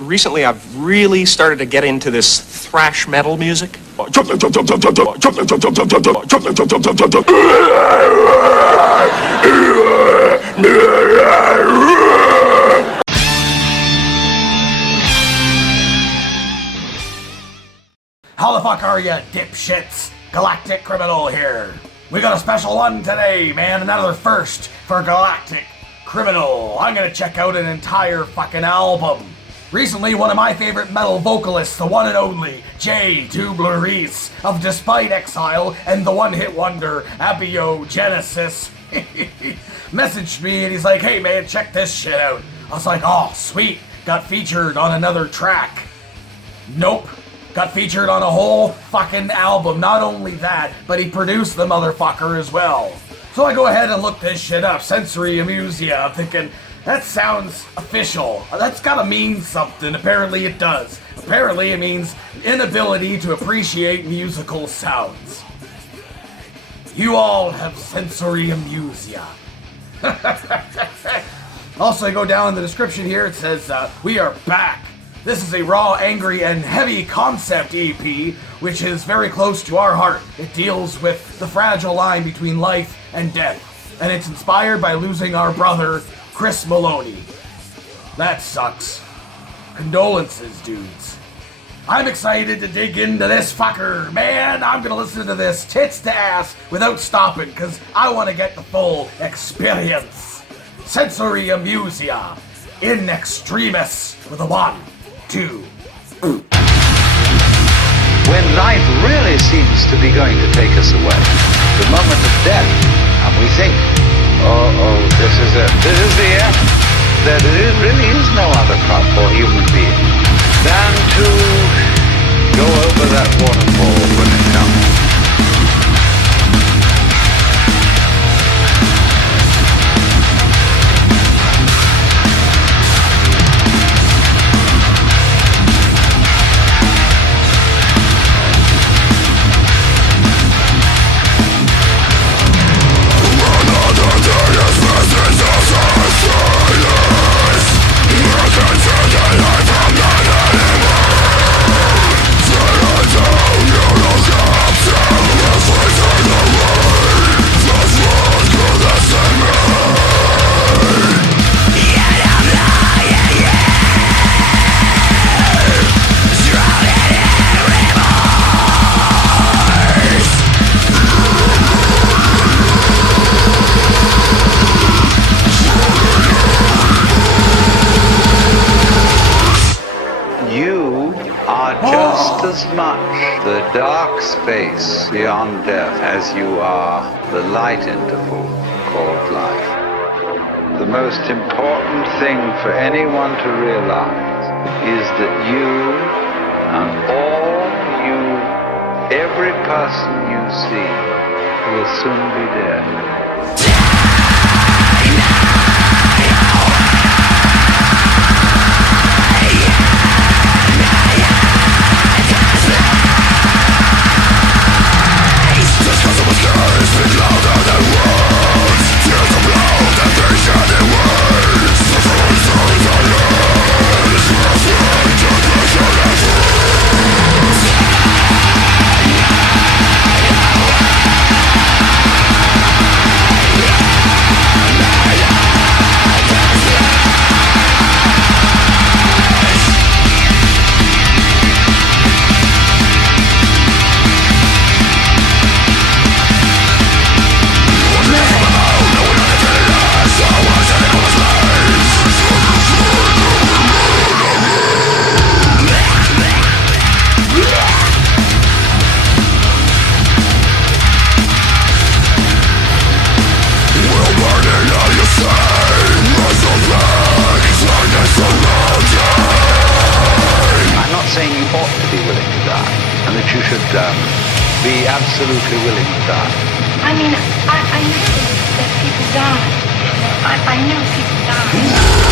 Recently, I've really started to get into this thrash metal music. How the fuck are ya, dipshits? Galactic Criminal here. We got a special one today, man. Another first for Galactic Criminal. I'm gonna check out an entire fucking album. Recently, one of my favorite metal vocalists, the one and only Jay Tubular-Reese of Despite Exile and the one-hit wonder Abiogenesis, messaged me and he's like, hey man, check this shit out. I was like, oh sweet, got featured on another track. Nope. Got featured on a whole fucking album. Not only that, but he produced the motherfucker as well. So I go ahead and look this shit up. Sensory Amusia. I'm thinking, that sounds official. That's gotta mean something. Apparently it does. Apparently it means inability to appreciate musical sounds. You all have sensory amusia. Also, I go down in the description here. It says, we are back. This is a raw, angry, and heavy concept EP, which is very close to our heart. It deals with the fragile line between life and death, and it's inspired by losing our brother, Chris Maloney. That sucks. Condolences, dudes. I'm excited to dig into this fucker. Man, I'm gonna listen to this tits to ass without stopping, because I want to get the full experience. Sensory Amusia in Extremis with a 1, 2. When life really seems to be going to take us away, the moment of death, and we think, this is it. This is the end. There really is no other path for human beings than to go over that waterfall when it comes. Just as much the dark space beyond death as you are the light interval called life. The most important thing for anyone to realize is that you and every person you see will soon be dead. You should be absolutely willing to die. I mean, I knew that people died. I knew people died.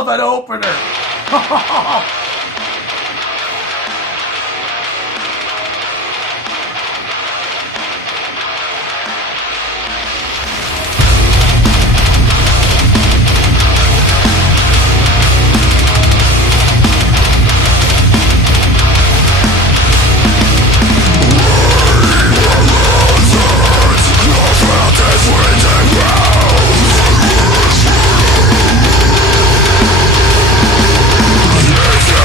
of an opener. Yeah.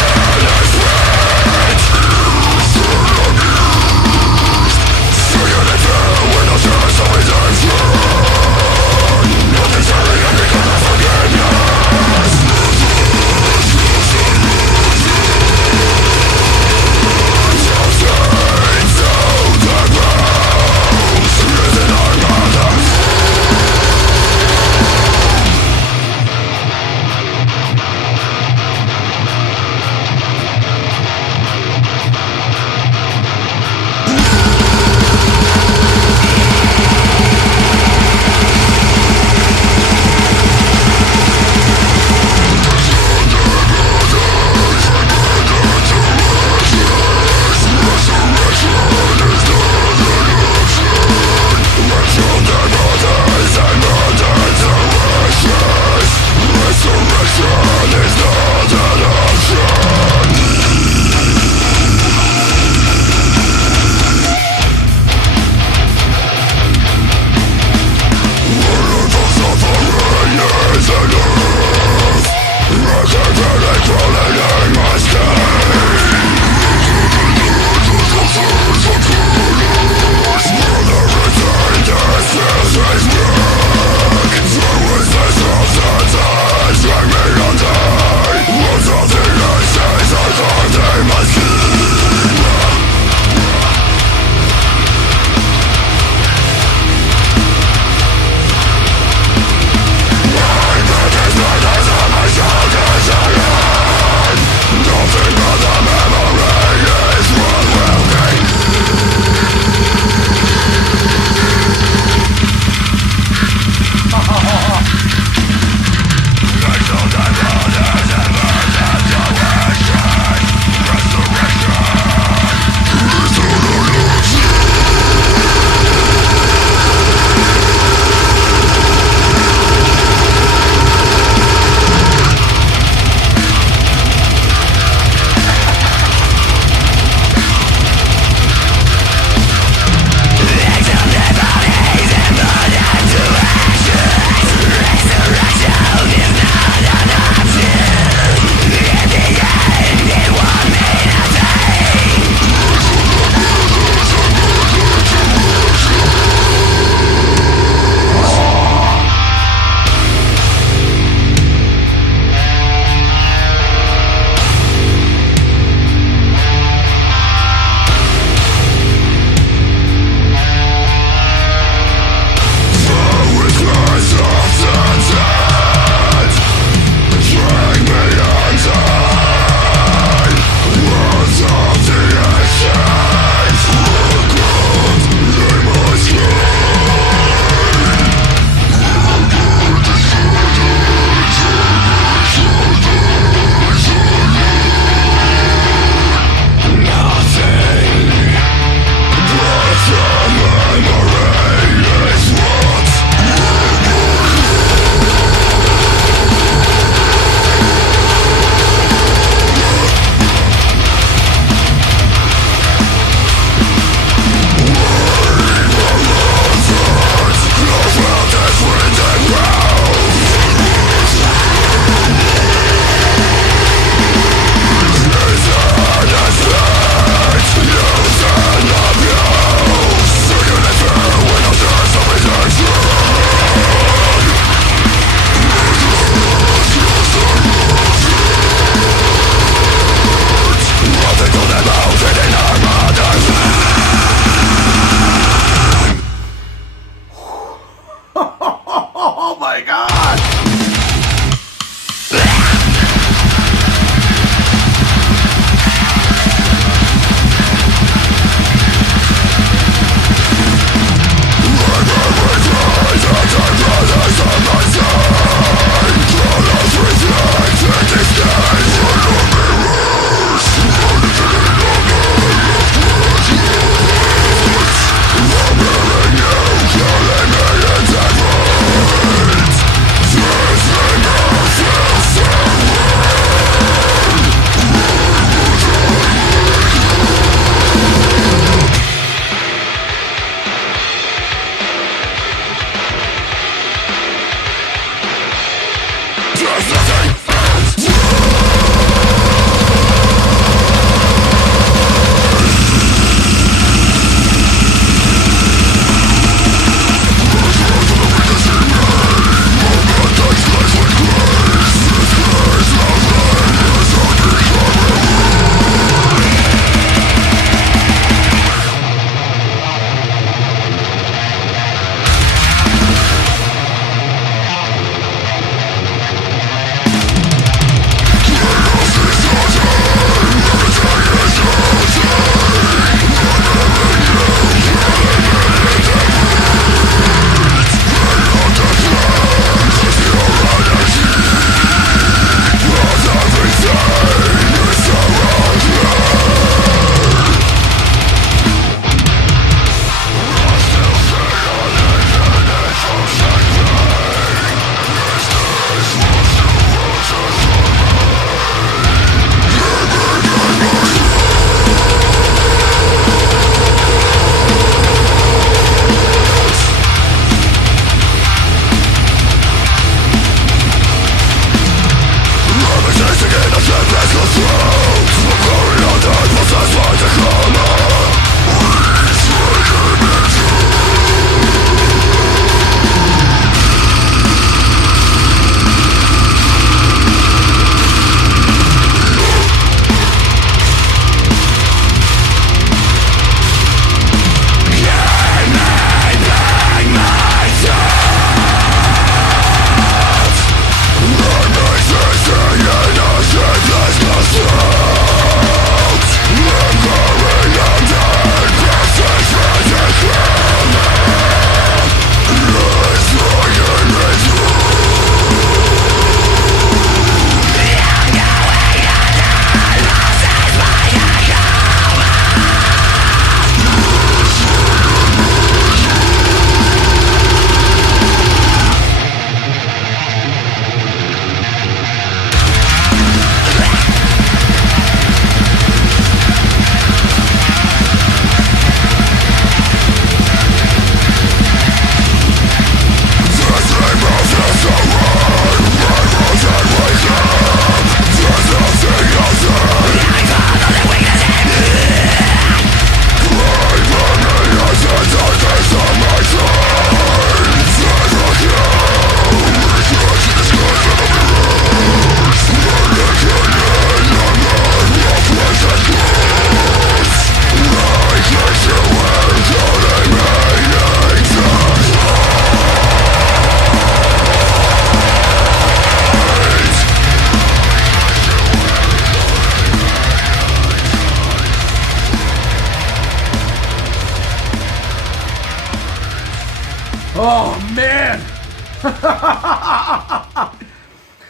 Oh, man.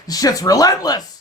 This shit's relentless.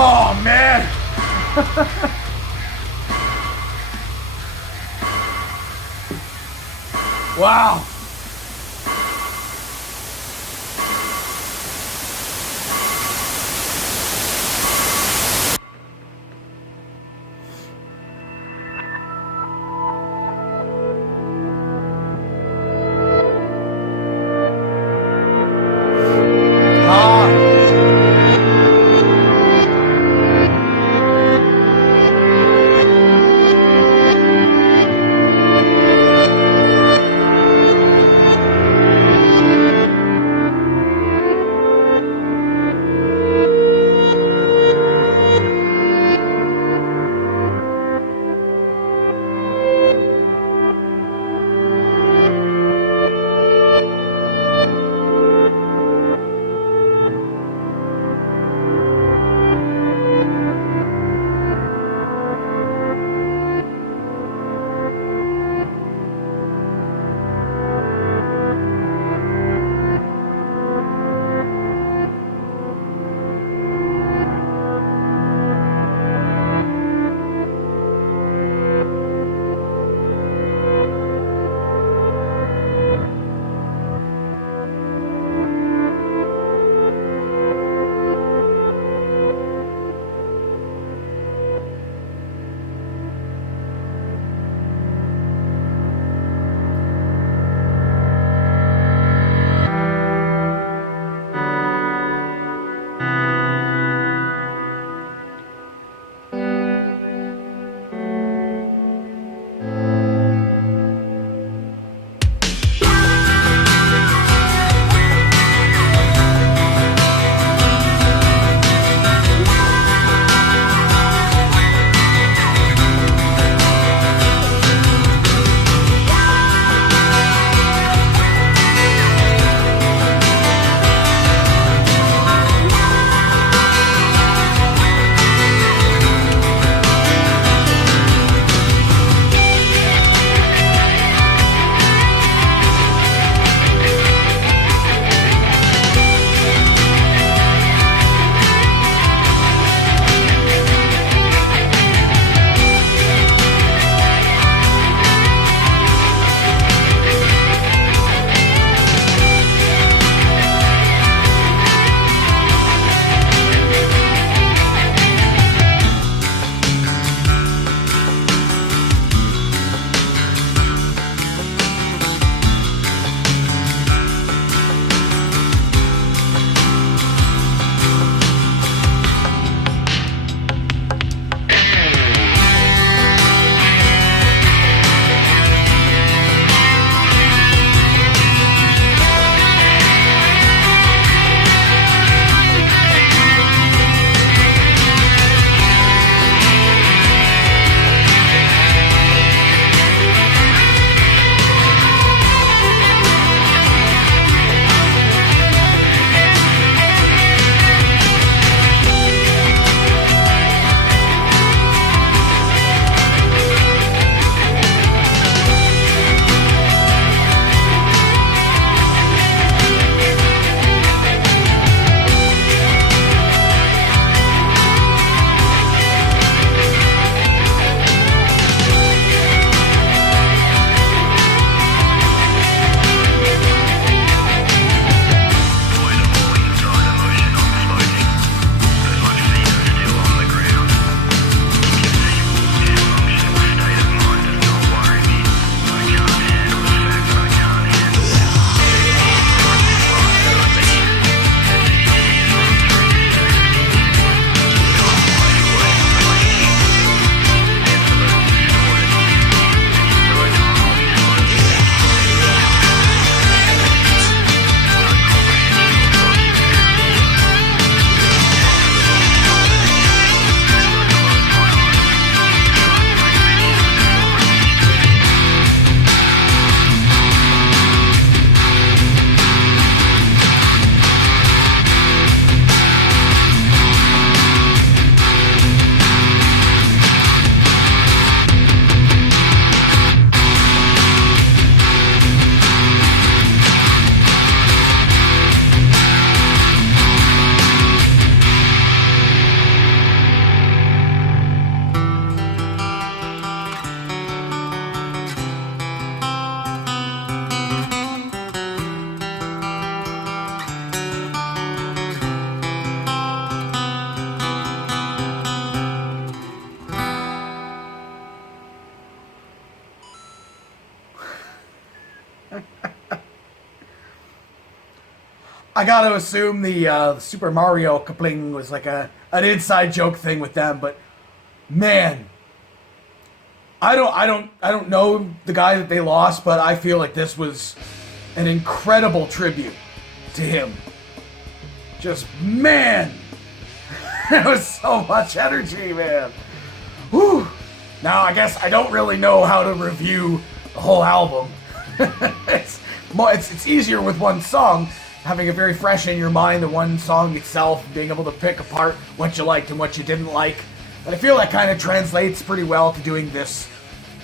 Oh, man. Wow. I gotta assume the Super Mario coupling was like an inside joke thing with them, but man, I don't know the guy that they lost, but I feel like this was an incredible tribute to him. Just man, it was so much energy, man. Whew. Now I guess I don't really know how to review the whole album. It's easier with one song, having it very fresh in your mind, the one song itself, being able to pick apart what you liked and what you didn't like. But I feel that kind of translates pretty well to doing this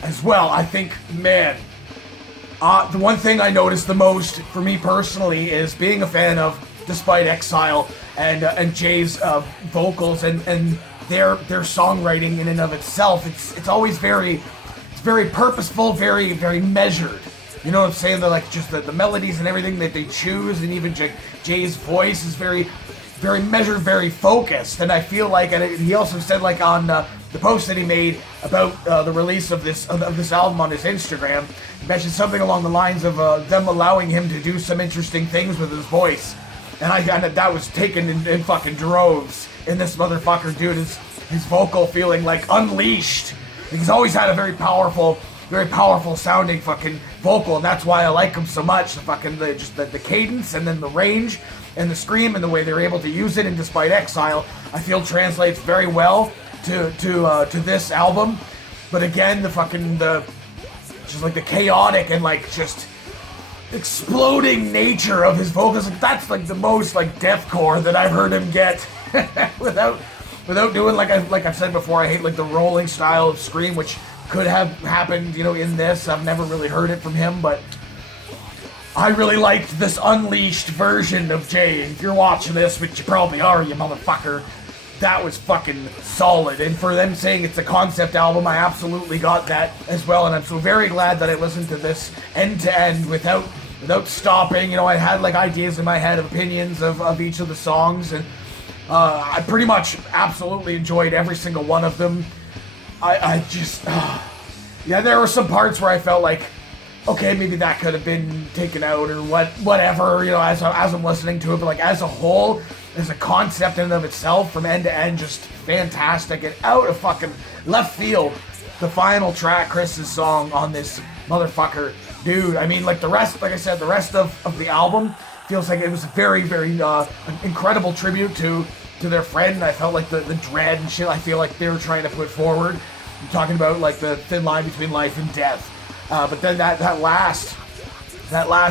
as well. I think, man, the one thing I noticed the most for me personally is being a fan of Despite Exile and Jay's vocals and their songwriting in and of itself. It's always very purposeful, very measured. You know what I'm saying? They're like just the melodies and everything that they choose, and even Jay's voice is very measured, very focused. And I feel like, and he also said like on the post that he made about the release of this album on his Instagram, he mentioned something along the lines of them allowing him to do some interesting things with his voice. And that was taken in fucking droves in this motherfucker, dude. His vocal feeling like unleashed. He's always had a very powerful sounding fucking vocal, and that's why I like him so much. The cadence and then the range and the scream and the way they're able to use it in Despite Exile, I feel translates very well to this album. But again, the chaotic and like just exploding nature of his vocals, like that's like the most like deathcore that I've heard him get without doing like I've said before, I hate like the rolling style of scream, which could have happened, in this. I've never really heard it from him, but I really liked this unleashed version of Jay. If you're watching this, which you probably are, you motherfucker, that was fucking solid. And for them saying it's a concept album, I absolutely got that as well. And I'm so very glad that I listened to this end to end without stopping. I had like ideas in my head of opinions of each of the songs, and I pretty much absolutely enjoyed every single one of them. I just, there were some parts where I felt like, okay, maybe that could have been taken out or whatever, as I'm listening to it. But like as a whole, as a concept in and of itself, from end to end, just fantastic. And out of fucking left field, the final track, Chris's song on this motherfucker, dude. I mean, like the rest, like I said, the rest of the album feels like it was a very incredible tribute to their friend. I felt like the dread and shit I feel like they were trying to put forward. I'm talking about like the thin line between life and death. But then that last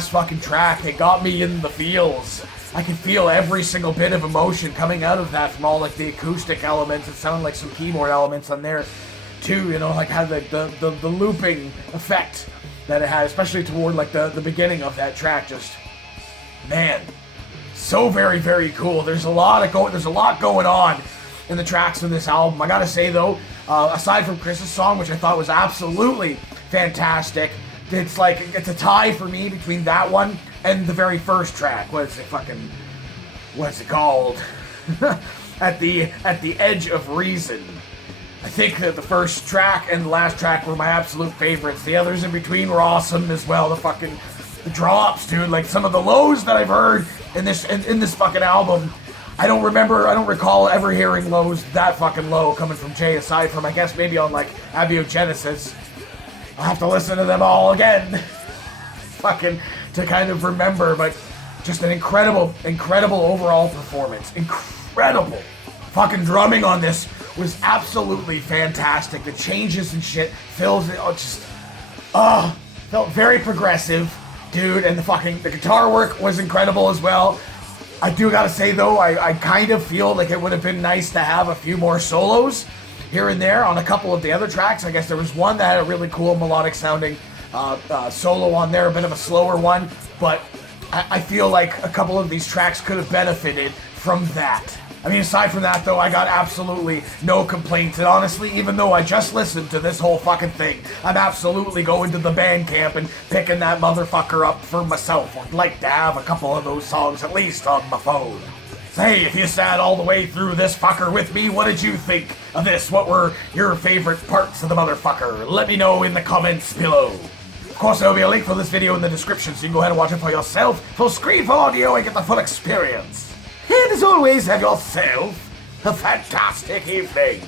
fucking track, it got me in the feels. I could feel every single bit of emotion coming out of that from all like the acoustic elements. It sounded like some keyboard elements on there too, like had the looping effect that it had, especially toward like the beginning of that track. Just, man, so very cool. There's a lot going on in the tracks in this album. I gotta say though, aside from Chris's song, which I thought was absolutely fantastic, it's a tie for me between that one and the very first track. What's it called? At the Edge of Reason. I think that the first track and the last track were my absolute favorites. The others in between were awesome as well. The drops, dude, like some of the lows that I've heard in this fucking album, I don't recall ever hearing lows that fucking low coming from Jay, aside from I guess maybe on like Abiogenesis. I'll have to listen to them all again fucking to kind of remember, but just an incredible overall performance. Incredible fucking drumming on this was absolutely fantastic. The changes and shit felt very progressive, dude, and the guitar work was incredible as well. I do gotta say though, I kind of feel like it would have been nice to have a few more solos here and there on a couple of the other tracks. I guess there was one that had a really cool melodic sounding solo on there, a bit of a slower one, but I feel like a couple of these tracks could have benefited from that. I mean, aside from that though, I got absolutely no complaints, and honestly, even though I just listened to this whole fucking thing, I'm absolutely going to the Bandcamp and picking that motherfucker up for myself. I'd like to have a couple of those songs at least on my phone. So hey, if you sat all the way through this fucker with me, what did you think of this? What were your favorite parts of the motherfucker? Let me know in the comments below. Of course, there will be a link for this video in the description, so you can go ahead and watch it for yourself, full screen, full audio, and get the full experience. And as always, have yourself a fantastic evening.